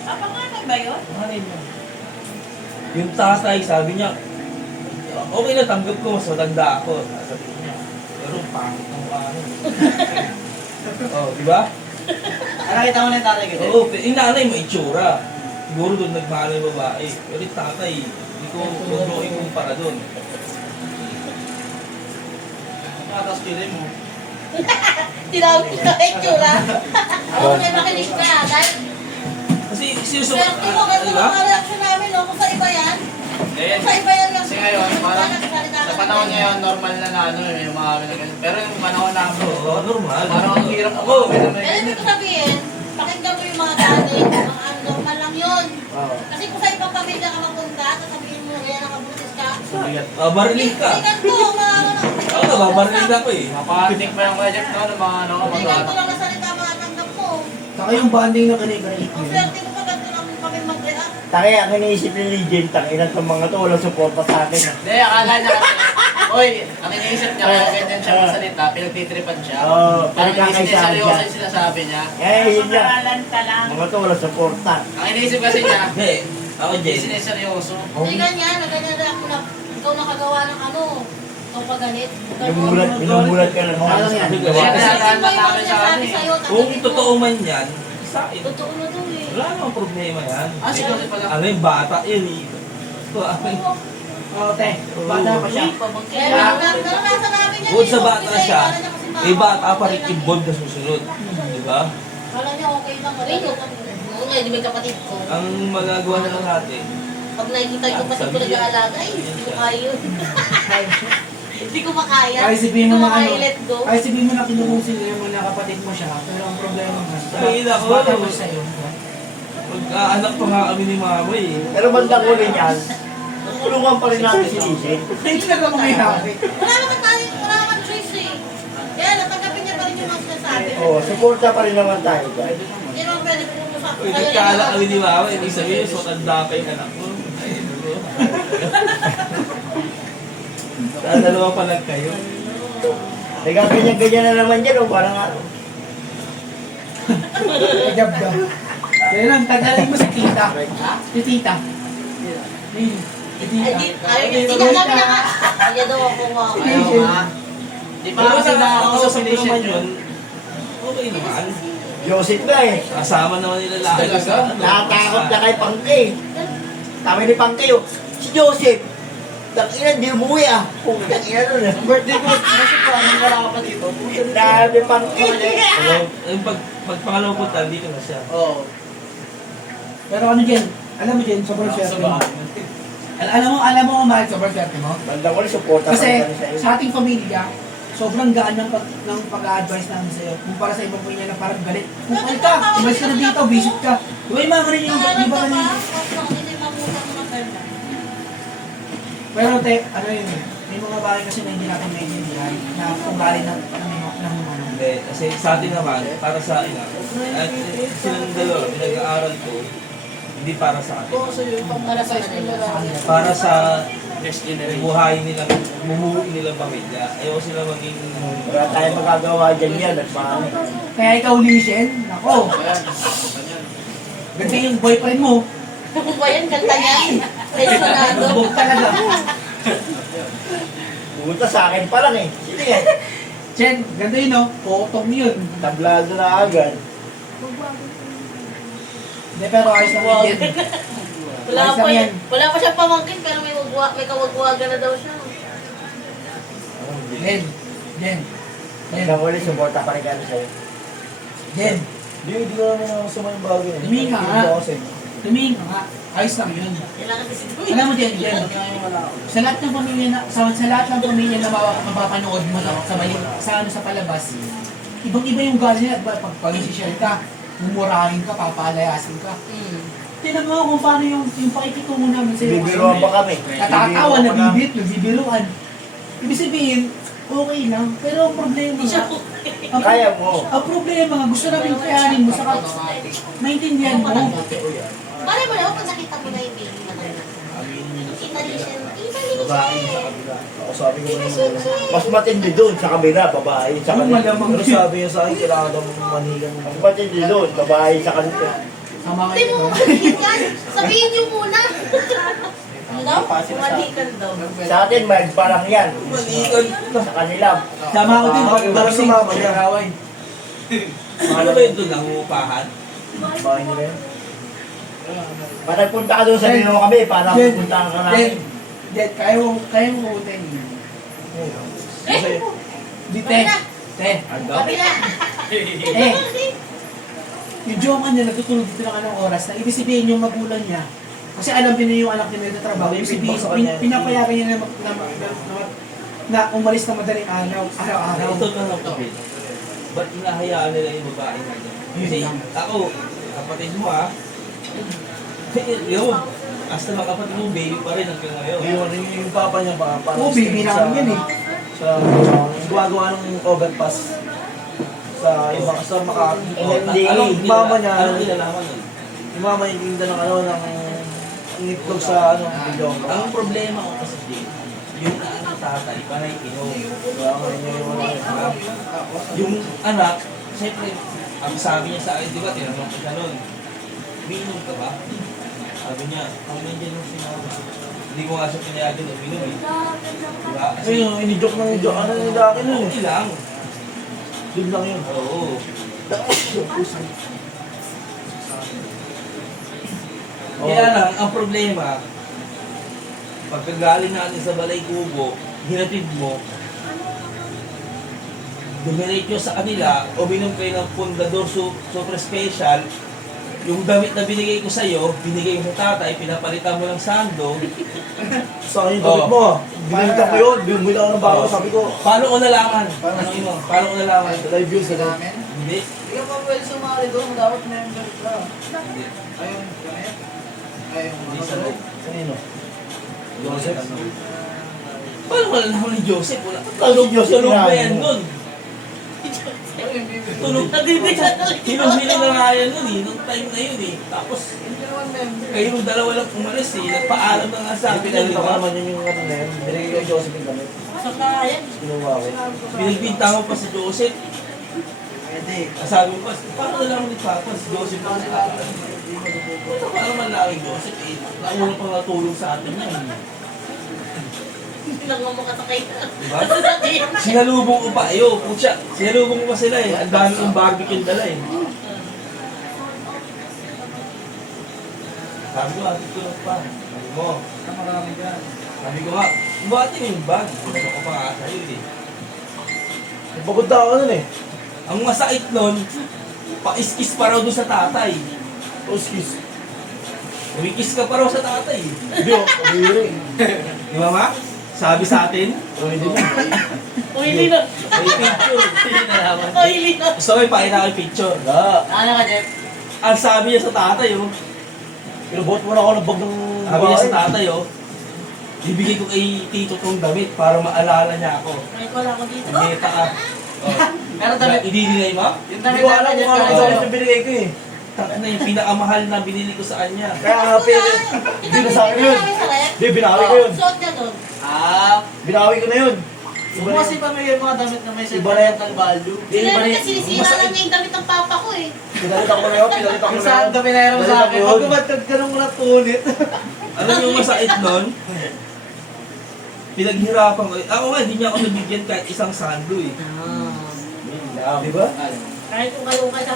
Panganay ba yun? Pangalay mo. Yung tatay, sabi niya, okay na tanggap ko, mas matanda ako. Sabi niya, pero pangit ang mukha nun. Oh, di ba? Nakita mo na yung tatay ko. Oo, yung nanay mo, itsura. Siguro doon nagmahal yung babae. Pero yung tatay, hindi ko ikumpara doon. Tapos kilay mo. Tinawag ko sa itsura. Ako na makinig ka. Dahil Kasi sinusunod, swerte mo, ganito di ba? mga reaksyon namin, no? Kung sa iba yan, kung sa iba yan lang. Kasi ngayon, parang nagsalita sa ka panahon na ngayon, normal na na ano yung mga ganun. Pero yung panahon namin, Oo, normal. parang ang hirap Ako, ako. Pero ibig ko sabihin, pakinggan mo yung mga dati, mga ano Oo. Kasi kung sa ibang pamilya ka mapunta, sasabihin mo, kaya nakabuntis ka. Babarinig ka. Hindi ganito, Ako na, babarinig ako eh. Napatinik pa yung budget na ng mga ano, Hindi ganito lang nasalita mga tanggap mo. Saka yung bonding na kanikarate Ang swerte mo pa ganito lang kami mag-react. Taki, ang iniisip ni Legend, takinan itong mga to, walang suporta sa akin. Hindi, akala niya kasi, oy, ang iniisip niya, kaya ganyan siya magsalita, pinagtitripan siya. Oo, Parang hindi pinagkakaisahan seryoso siya. yung sinasabi niya. Yun niya. Pag-aralan ka lang. Mga to, walang suporta. Ang iniisip kasi niya, Hindi. Ako, hindi Jen. sineseryoso. Hindi ganyan, ganyan react mo na. Ikaw nakagawa ng ano. Ikaw pa ganit. Minumulat ka lang. Kaya lang yan. Kasi nadaan na namin sa ano eh. Kung totoo man yan, sa akin. Totoo na to eh. Wala namang problema yan. Ah, siya kasi pala. Ano yung bata yun eh. Ito, Oo, te. Bata pa siya. Kaya naranasan namin yan. Bukod sa eh. bata Kasi siya, akala niya kasi may bata pa rin okay lang. involved na susunod. Di ba? Akala niya okay lang. Oo nga, di ba yung kapatid ko? Ang magagawa na lang natin, Pag nakikita yung kapatid ko nag-aalaga, ay, hindi ko kaya yun. Hindi ko makaya. Kahit sabihin Hindi mo ko na ano, makaya let go. kahit sabihin mo na kinukusin mo yung mga kapatid mo siya, pero ang problema nga, Ay, nako. bata pa siya yun. mag-aanak pa nga kami ni mama eh. Pero bandang uli niyan, tulungan pa rin natin si Legend. Hindi talaga mangyayari. Wala naman choice eh. Kaya natanggapin niya pa rin yung mga sinasabi. Oo, suporta pa rin naman tayo. guys. Hindi naman pwede pumusap. Uy, nagkaalak kami ni mama, hindi sabihin, so tanda pa yung anak mo. Ay, ano. Saan dalawa pa lang kayo? Eh, ganyan na naman dyan, oh, parang ano. Gab-gab. Kaya lang, tagalin mo si tita. Si tita. Si tita. Ayaw niya, tinanggapin niya nga. Kaya daw ako nga. Ayaw nga. Di pa Pero kasi sa nakakausap naman ni Legend yun, yun. okay naman. Joseph na eh. Kasama naman nila lahat. Talaga? Nakatakot na kay Pangke. Sabi ni Pangke, oh, si Joseph, takinan, di umuwi ah. Kung takinan nun ah. Birthday ko, kasi parang wala ka pa dito. Sabi Pangke. Yung pag pangalawa punta, dito na siya. Oo. Pero ano Jen, alam mo Jen, sobrang swerte mo. Alam mo mahal, sobrang swerte mo. Bandang uli, suporta pa Kasi rin kami sa'yo. sa ating pamilya, sobrang gaan ng pag-a-advise namin sa'yo. Kumpara sa ibang pamilya na parang galit. Kung ay ka, umalis ka na dito, visit ka. Diba yung mga ganun yung, di ba ganun? Pero te, ano yun, may mga bagay kasi na hindi natin maintindihan na kung galing ng ano. Hindi, kasi sa atin naman, para sa ina, at silang dalawa, pinag-aaral ko, hindi para sa atin. Para sa kanila. Para sa Next generation. buhay nilang, bumuhay nilang pamilya. Ayaw sila maging... Wala tayong magagawa dyan yan at paano. Kaya ikaw, Lishen, nako, Ayan. ganda yung boyfriend mo. Kung ba yan, kanta niya. Pensionado. Bubog talaga. Pumunta sa akin pa lang eh. Sige eh. Jen, ganda yun no, potong yun. Tablado na agad. Hindi, pero ayos lang yun, Jen. Wala Ayos pa lang yan. Wala pa siyang pamangkin, pero may kawagwagan na daw siya. Jen, Jen, Jen, Bandang uli, suporta pa rin kami sa'yo. Jen. Hindi ko naman ako sa mga bagay. Tumingin ka nga. Tumingin ka nga. Ayos lang yun. Kailangan kasi Alam mo, Jen, sa lahat ng pamilya na, sa lahat ng pamilya na mapapanood mo sa balik, sa ano sa palabas, ibang-iba yung galing nila. Pag isi-share ka, mumurahin ka, papalayasin ka. Tinan mo kung paano yung pakikitungo namin sa iyo. Bibiruan pa kami. Natatawa, nagbibiruan. Ibig sabihin, okay lang. Pero ang problema nga, Kaya mo. ang problema nga, gusto namin kayanin mo, saka maintindihan mo. Malay mo na, pag nakita mo na yung baby na tayo. Inhalation. Ako sabi ko naman, Mas matindi doon sa kabila, babae sa Yung kanila. malamang pero sabi niya sa akin, kailangan daw manigan mo. Mas matindi doon, babae sa kanila. Sama Hindi mo kayo. magkakit yan. Sabihin niyo muna. Ano? Malikan daw. Sa atin, may parang yan. Malikan. Sa kanila. Sama ko din. Parang sumama niya. Mag-away. Ano ba yun doon? Nangungupahan? Bahay nila yun. Para punta ka doon, sabihin mo kami, para Jen, pupuntahan ka Jen, namin. Jen, kaya mo pumuntahin yun. Kasi, Di, te. Kabila. Yung joke niya, natutulog dito lang ng oras na ibig sabihin yung magulang niya. Kasi alam din niya yung anak niya na trabaho. Ibig sabihin, pinapayagan niya na umalis na madaling araw-araw. Ito na lang kapit. Ba't hinahayaan nila yung babae na yan? Kasi ako, kapatid mo Yun, hasta mga kapatid mo, baby pa rin hanggang ngayon. Yung papa niya pa, Oo, baby namin yan eh. Sa gumagawa ng overpass sa ibang sa Makati. Hindi, yung mama niya, Anong nilalaman nun? yung mama niya tinda ng ano, ng itlog sa ano, bilong. Ang problema ko kasi din, yung anak tatay, panay inom. Yung anak, siyempre, ang sabi niya sa akin, di ba, tinanong ko siya nun, umiinom ka ba? Sabi niya, ang nandiyan yung sinabi. Hindi ko nga siya pinayagan na uminom eh. Diba? Kasi yung inijok ng idok, ano nila akin nun Okay lang. Yun lang yun. Oo. Kaya lang, ang problema, pagkagaling natin sa Balay Kubo, hinatid mo, dumiretso sa kanila, uminom kayo ng Fundador Super Special, yung damit na binigay ko sa'yo, binigay mo sa tatay, pinapalitan mo ng sando. Sa akin yung damit mo, binigyan ko yun, bumili ako ng bago, sabi ko, Paano ko nalaman? Paano ko nalaman? live views ka namin? Hindi. Hindi ka pa pwede sumali doon. Dapat member ka. Ayun, kaya. Ayun, Hindi sa loob. kanino? Joseph. Paano ko nalaman ni Joseph? Wala. Tulog Joseph Tulog yan. ba yan nun? Tulog. Hinuhili na nga yan nun eh. Nung time na yun eh. Tapos, hindi naman member. kayong dalawa lang umalis eh. Nagpaalam na nga sa akin. Pinalita Di ko ba? naman yun yung ano na yun, binigay ko Joseph yung damit. Sa kaya. Kinuha ko. Pinagbinta mo pa si Joseph. Pwede. Sabi mo pa, paano nalaman ni Papa si Joseph na nakakaalam? Paano man lang yung Joseph eh. Nauna pang natulong sa atin yan. Hindi lang mo makasakay na. Diba? Sinalubong ko pa, ayo, putya. Sinalubong ko pa sila eh. Ang dami kong barbecue dala eh. Sabi ko, ati tulog pa. Sabi mo, Marami dyan. sabi ko nga, buhati mo yung bag. Gusto ko pa nga sa'yo eh. Pagod ako nun eh. Ang masakit nun, pa-iskis pa raw doon sa tatay. Oskis. Umikis ka pa raw sa tatay. Hindi ako, kabiring. Di ba ma? Sabi sa atin, Pwede na. Uy, na. may picture. Uy, na. Gusto ko ipakita ko yung picture. Ano ka, Jeff? Ang sabi niya sa tatay, oh. Pinubuhat mo na ako ng bag ng Sabi niya sa tatay, oh. Bibigay ko kay Tito tong damit para maalala niya ako. Ay, wala ko dito. Neta ka. Oh. Meron damit. Ididinay mo? Yung Hindi damit ko alam kung ano Jeff, damit yung binigay ko eh. Tangina yung pinakamahal na binili ko sa kanya. Kaya nga, pero, hindi na sa akin yun. Hindi, binawi ko yun. Suot niya doon. Binawi ko na yun. Iba kasi pa may mga damit na may Iba na yan. sentimental value. Sila na sinisira lang niya yung damit ng papa ko eh. Pinalitan ko na yun, pinalitan ko Kung na saan yun. ka pinairam sa akin, Yun. pag gumatag ka nung mula tunit. Alam niyo yung masakit nun? Pinaghirapan ko. Ako nga, hindi niya ako nabigyan kahit isang sando eh. Di ba? Kahit kung kayo ka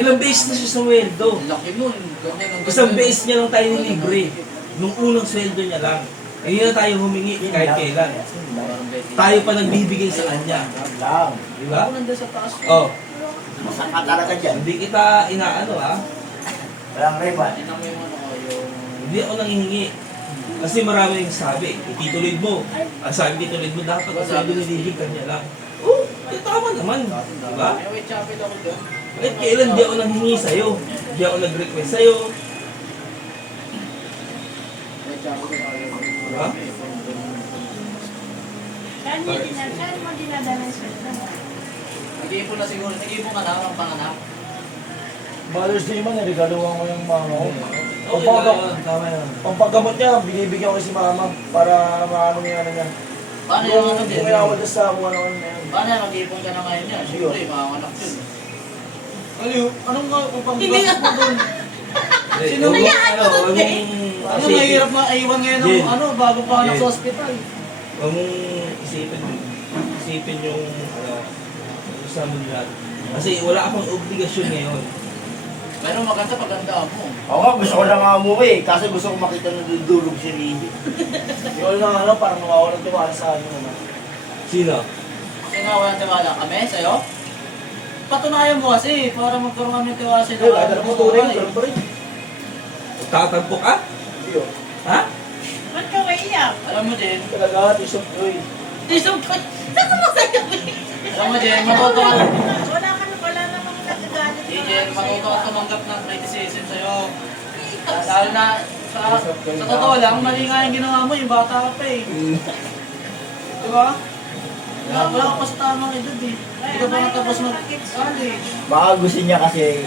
Ilang beses na siya sa sweldo. Laki mo. Isang beses niya lang tayo nilibre. Nung unang sweldo niya lang. Hindi na tayo humingi kahit kailan. Tayo pa nagbibigay sa kanya. Di ba? Ako nandun sa taas. Oh, Masaka talaga dyan. hindi kita inaano ha. Walang riba. Tingnan mo yung ano ko, yung... Hindi ako nangihingi. Kasi marami yung sabi, itituloy mo. Ang sabi itituloy mo, dapat ang sabi nilibig kanya lang. Oh, tama naman. Di ba? May wait chapit ako dyan. Kahit kailan di ako nanghingi sa'yo. Di ako nag-request sa'yo. Wait chapit ako. Di ba? Saan mo dinadala yung sweldo? Nag-iipon na siguro. Nag-iipon ka na ang panganak. Mother's Day man, regaluhan ko yung mama ko. Oo, yun, tama yun. Pampagamot niya, binibigyan ko si mama para maano niya ano niya. Paano yung ano din? Kung inawadas sa kung ano na yun. Paano mag-iipon ka na ngayon yan? Siyempre, mga anak yun. Anong upang Hindi nga. mo dun? Sino mo? Ano, huwag mong Ano mahirap na iwan ngayon ng Jen. ano bago pa anak Jen. sa ospital? Huwag mong isipin yung gusto mo lahat. Kasi wala akong obligasyon ngayon. Pero maganda mo. Oo nga, gusto ko lang nga umuwi. Kasi gusto ko makita na dudulog si Rini. Yun lang ano, parang nawawala ng tiwala sa akin. Ano. Sino? Sino nga walang tiwala? Kami? Sa'yo? Patunayan mo kasi para magkaroon kami ng tiwala sa'yo. Ay, dala mo tunay, ganun pa rin. Tatampo ka? Hindi oh. Ha? Ba't ka maiyak? Alam mo, Jen. Talaga, t-shirt ko eh. Tisong ko. Saan ko masaya? Alam mo, Jen, matuto ka. Wala namang nagagalit. Si Jen, matuto ka tumanggap ng criticism sa'yo. Lalo na, sa totoo lang, mali nga yung ginawa mo, yung bata ka pa eh. Di ba? Wala ka pa sa tamang edad eh. Hindi ka pa natapos mag-college. Baka gusto niya kasi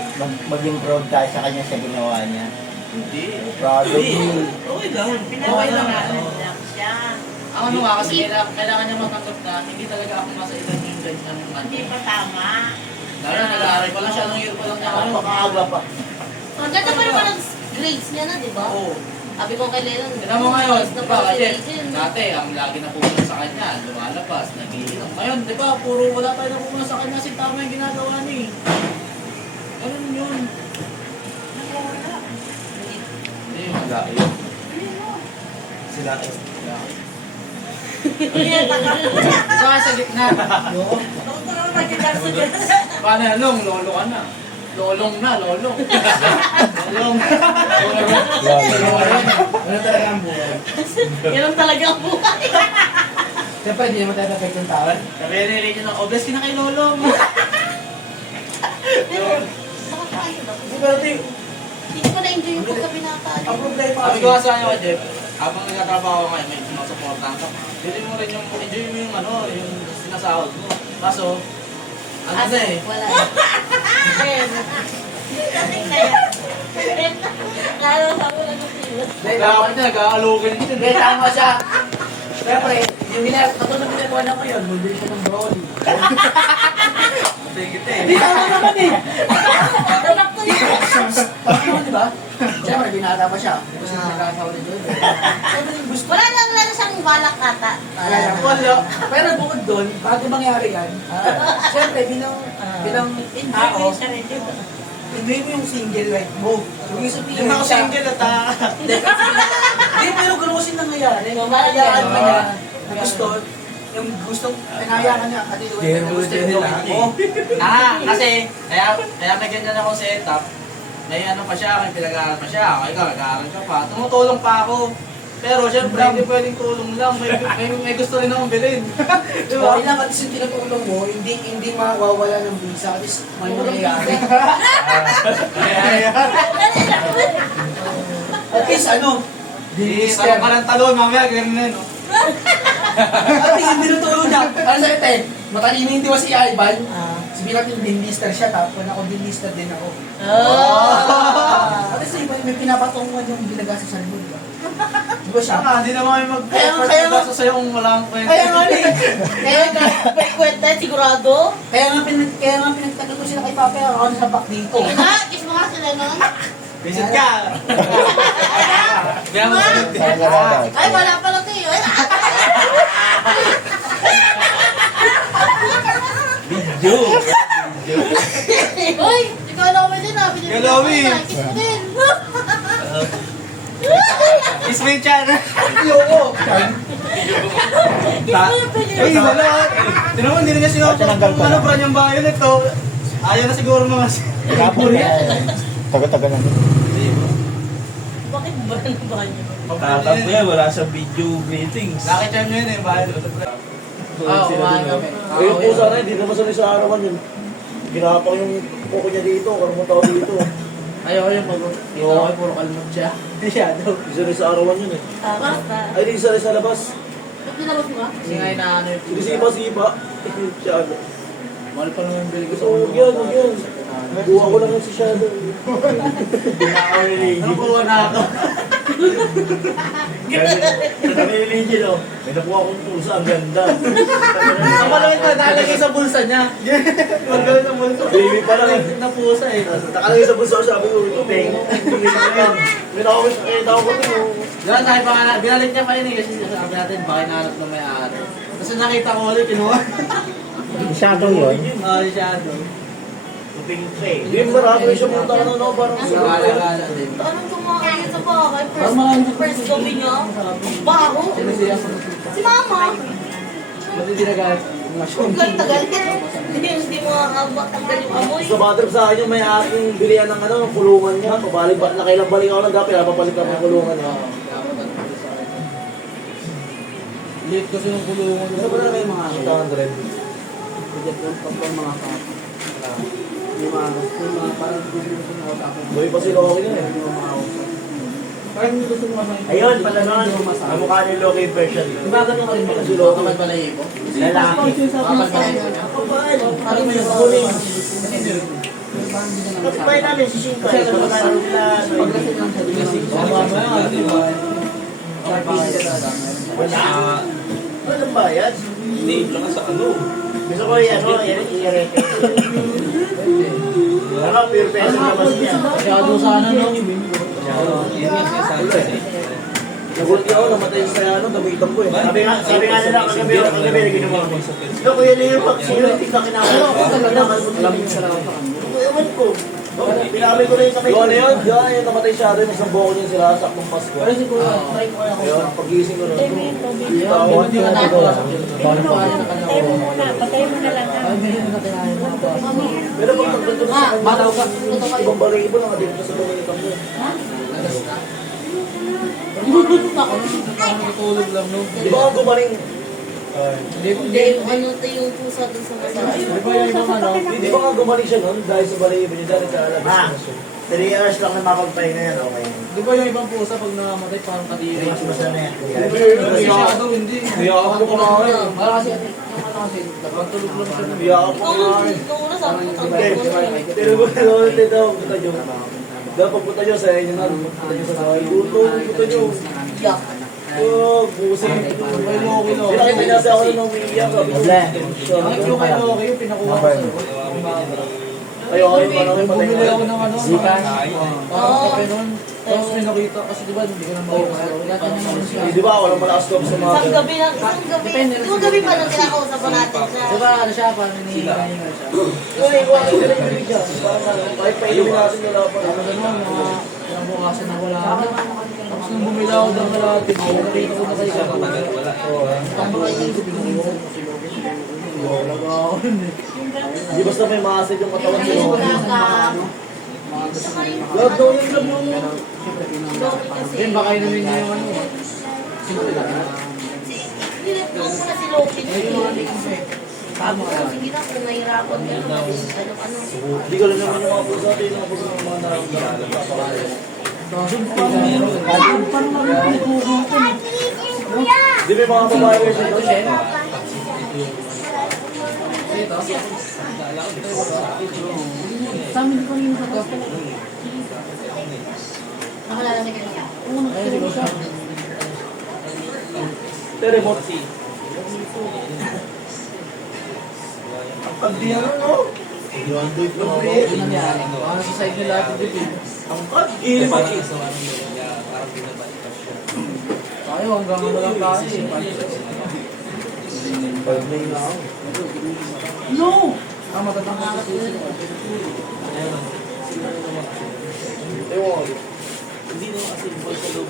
mag-improve tayo sa kanya sa ginawa niya. Hindi. Proud of you. Okay lang. Pinaway lang natin siya. Ang ano nga kasi kailangan niya matanggap na hindi talaga ako nasa edad yung ganyan. Hindi pa tama. Lalo na nag-aaral pa lang siya, anong year pa lang niya. Napakaaga pa. Ang ganda pa naman ang grades niya na, di ba? Oo. Sabi ko kay Lennon, Tignan mo ngayon, di ba? Kasi Regine. dati, ang lagi na pumunta sa kanya, lumalabas, nagiinom. Ngayon, di ba, puro wala tayo na pumunta sa kanya, si tama yung ginagawa niya eh. Ganun yun. Hindi yung mag-aayo. Sila eh. Saka sa gitna. Paano yan, Long? Lolo ka na. Lolong na, lolong. Lolong. Ano talaga ang buhay? Ganun talaga ang buhay. Siyempre, hindi naman tayo perfect yung tao. Sabi ni Regine, obles ka na kay Lolong. Pero di, Hindi ko na-enjoy yung pagkabinata. ang problema Sabi ko nga sa kanya, Jeff, habang nagkatrabaho ka ngayon, may sinusuportahan ka pa. Pwede mo rin yung, enjoy mo yung ano, yung sinasahod mo. Kaso, ano na eh. Wala. Lalo sa ko lang yung pilos. Dapat niya, nag-aalukin din. hindi, tama siya. Siyempre, yung katulad ginagawa na ko yun, bumili siya ng brownie. Tingit eh. Hindi, tama naman eh. Dapat ko yun. Tama naman, di ba? Siyempre, binata pa siya. Kasi nagkakasawa rin doon. Wala lang siyang balak ata. Wala. Pero bukod doon, bago mangyari yan, siyempre, bilang tao, enjoy mo yung single life mo. Huwag yung sabihin Yung mga single at Hindi, pero ganun kasi nangyayari. Nangyayaan ka niya na gusto, yung gusto, pinayaan niya, at ito yung gusto yung gawin mo. Kasi, kaya may ganyan akong setup. May ano pa siya, may pinag-aaral pa siya. Ikaw, nag-aaral ka pa. Tumutulong pa ako. Pero syempre, hindi pwedeng tulong lang. May gusto rin akong bilhin. Di ba? Okay lang, at least yung tinutulong mo, hindi mawawala ng visa, at least may mangyayari. At least ano, Parang talon, mamaya, ganun na, no? at least yung tinutulong niya. Parang sa ito matalino yung diwa si Ivan. Sabihin natin, dinlister siya, tapos ako dinlister din ako. At least may pinapatungan yung ginagasa sa loob. Di ba siya? Hindi naman may Kaya mag-effort sa yung wala akong kwento. Kaya nga Kaya may kwenta, sigurado. Kaya nga pinagtagal ko sila kay Papa, ako na sa back dito. Sige na, kiss mo nga sila nun. Visit ka! Bilang mo Ay, wala pala tayo. Video. Uy, ikaw na ako din ha. Galowi. Kiss mo din. Kiss mo yung chan. Ayoko! Ay, wala. Tinan mo, hindi na niya sinabi kung ano brand yung bayo nito. Ayaw na siguro mga Kapon na. Taga-taga na. Bakit ba na ba niyo? Tatap ko yan, wala sa video greetings. Lucky charm nyo yun eh, bayo. kumain kami. Yung pusa na, hindi naman sanay sa arawan yun. Ginapang yung kuko niya dito, karong tao dito. Ayoko yung pag ito puro kalmot siya. Hindi siya daw. Hindi sanay sa arawan yun eh. Basta. Ay, hindi sanay sa labas. Ba't nilabas mo nga? Kasi nga inaano yung Hindi sipa-sipa. Siya ano. mahal pa naman yung bili ko sa Huwag yan, huwag yan. Buha ko lang yung si Shadow. Ano po na ako? Sa nililingin oh. May nakuha akong pusa, ang ganda. Ang malawit na, nakalagay sa bulsa niya. Magkala sa bulsa. Baby pa lang. Na pusa eh. Nakalagay sa bulsa ko, sabi ko, ito, Beng. May nakakita ko ito. Diba, sabi pa nga, binalik niya pa yun eh, kasi sabi natin, baka inaanap na may-ari. Kasi nakita ko ulit, kinuha. Shadow yun. Shadow. Hindi, marami siya punta ka na, no? Parang Gala-gala din. Anong kumakain sa bahay? First gabi niya? Baho? Si Mama. Ba't hindi nagalit? Huwag lang tagal. Hindi mo tanggal yung amoy. sa bathroom sa akin yung may aking bilihan ng ano, ng kulungan niya. Pabalik ba, nakailang balik ako ng gapi, napapalik ako ng kulungan niya. Late kasi yung kulungan. Ano ba na kayo mga 800? mga kapo. Yung mga parang gusto na ako tapos Buhay pa sila ako yun eh. yung mga Parang gusto mo kasi. Ayun, pala nun, ang mukha ni Loki version. Diba ganun ka rin mga dulo? Kapag balahibo? Lalaki. Kapag balahibo? Parang may kunin. Kapag namin si Shinko, eh, kapag namin nila, Paglasing lang siya. wala. Walang bayad. Hindi lang sa ano. Gusto ko yan, i-rete. Ano, pure peso naman niya. Masyado sana no? Yun yung sinasabi ko eh. Nagulat ako, namatay sa ano, gamitan ko eh. Sabi nga nila, kagabi na ginawa ko. Ito, kuya Leo, sino yung tingnan kinakalat ko? Alam mo sa lang. Ewan ko. Pinamay ko na yung kamay ko. Yung ano yun, yung namatay siya rin, isang buko niya sila, saktong Pasko. Pero siguro, try ko kaya ako. Ayun, pag-gising ko nun. Tawag ko na ako. Patay mo muna. Patay mo na lang. Ay, meron na kinahin mo. Pero pag nagdato na sa kanya, Mataw ka. ibang baribo na nakadito sa balitan ko. Nagas na. Ako, natutulog lang no. Di ba ako gumaling? Hindi, ano ito yung pusa dun sa masaya. Di ba yung ibang ano? Di ba nga gumaling siya nun dahil sa balibo niya dahil sa alam. Ma, 3 hours lang na makapagpahinga yan, okay. Di ba yung ibang pusa pag nakamatay parang kadiri? Mas na yan. Masyado, hindi. Biyakap ko kumain. Para kasi ate, kasi tulog lang siya. Biyakap ko kumain. Nung una sabi ko, Okay, pero kung ano dito, punta nyo. Dahil pagpunta nyo sa inyo na, punta nyo sa bahay. Punta nyo. yak. Oh, busin. May Loki no. Pinakita niya sa ako nung umiiyak. Sabi ko, Ang yung kay Loki, yung pinakuha ko sa'yo. Ayaw kayo pa namin patay. Bumili ako ng ano, parang kape nun. Tapos may nakita, kasi di ba hindi ko na makikita. Wala ka naman siya. Di ba, walang malakas loob sa mga Isang gabi lang, isang gabi pa nung kinakausap pa natin siya. Di ba ano siya, parang hinihinga siya. Yung iwan ko sila yung bigyan. Kahit painumin natin wala pa. Tapos ano, mga bukasan na wala. Tapos nung bumili ako ng kalahati, nakita ko na kayo sa ang mga isip, pinuhin ko si Loki. Wala ka ako yun eh. Di basta may maasid yung katawan Ayun mo. na ka. Love daw yung love yung... Loki kasi. Then baka inumin niya yung ano. Simple lang. Nilipnong ko na si Loki. Ayun yung ano yung eh. Sabi ko, sige na, kung nahirapan ka naman, ano. Hindi ko lang naman yung mga puso natin, yung mga puso ng mga nararamdaman. Di ba yung mga babae kasi ito, Shen? Sa amin ko yung sa to. Nakalala na kanya. Ayun, di ko siya. Terremote. Pag di ano, no? Yun nangyari. Sa side nila ito dito. Ang kad, gilip. Tayo hanggang ano lang tayo eh. No! Matatang ka sa susi. Hindi naman kasi boy sa loob.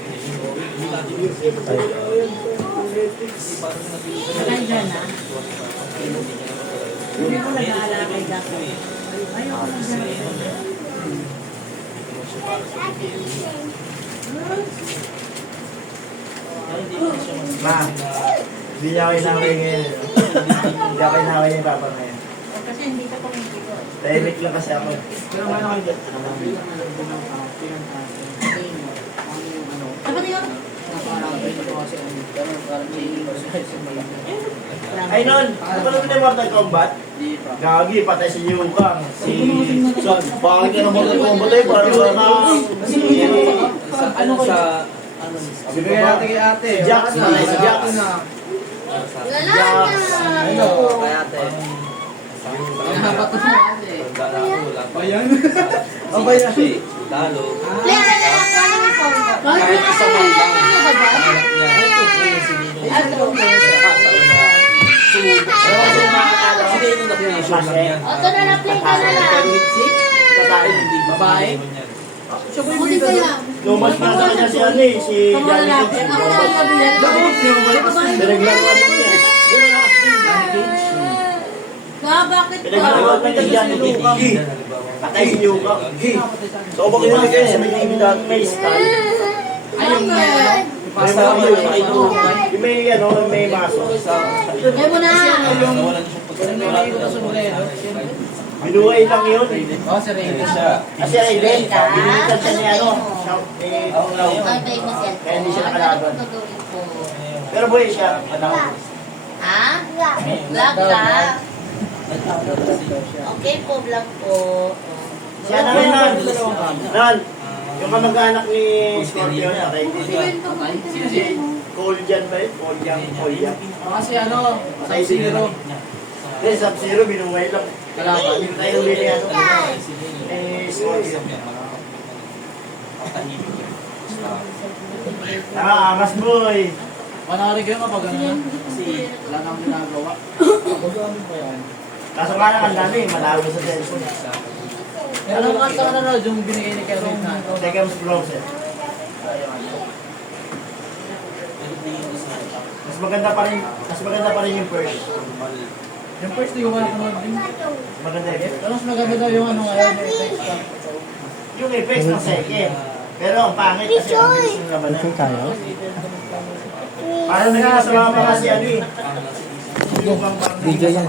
Nandiyan na. Hindi ko nag-aalakay dati. Ayoko na dyan. Ma, hindi niya kinakay ngayon. Hindi ako kinakay yung papa ngayon. Kasi hindi ka pumipito. Tahimik lang kasi ako. Pero may nakita. Dapat yun. Ay nun, ano ba naman yung Mortal Kombat? Gagi, patay si Liu Kang. Bakit ka na Mortal Kombat eh? Parang wala na... Ano sa... Bibigyan natin kay ate. Jax, patay si Jax. Wala na. Ano? Kay ate. Nahapat na ate. Ayan. Abayan. Talo. Play na lang ako. Ano yung phone ko? Kahit isang man lang. Ano ba ba? Sige, yung na-finish lang yan. O, ito na lang. Play ka na lang. Babae. Siya ba yung Buti ka lang. Lumas pa sa kanya si ano eh, si Kamu na lang. Johnny Ako na lang sabi yan. Pinaglaruan mo niya. Bakit ba? Pinaglaruan mo niya si Johnny Cage. Patay si Liu Kang. So, kung bakit kayo sa may style, Ayun na. may mga yung may ano, may maso. Kaya mo na. Yung may naiwan sa bulero. Binuhay lang yun. Oh, si Ray siya. Kasi Aiden, binilitan siya ni ano, ni Lau. Antay mo siya. Kaya hindi siya nakalaban. Gagawin ko. Pero buhay siya. Ha? Vlog ka? Okay po, vlog po. Siya na nun. Nun, yung kamag-anak ni Scorpio na kay si Coljan ba yun? Coljan. Kasi ano, Sub-Zero. Hindi, Sub-Zero, binuhay lang. Kalaban. Yung tayo bili ano. Scorpio. Angas boy. Panoorin ko yung kapag ano, kasi wala nang ginagawa. Kaso nga lang ang dami, malago sa cellphone. Anong kanta ka nanood yung binigay ni Kevin na? Second closet. Mas maganda pa rin yung first. Yung first di ko pa napanood din. Maganda yung first. Pero mas maganda daw yung ano ngayon, yung effects ka. Yung effects ng second. Pero ang pangit kasi ang bilis ng labanan. Parang naging masama pa kasi ano eh. Video yan.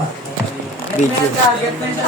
Video. Target na yung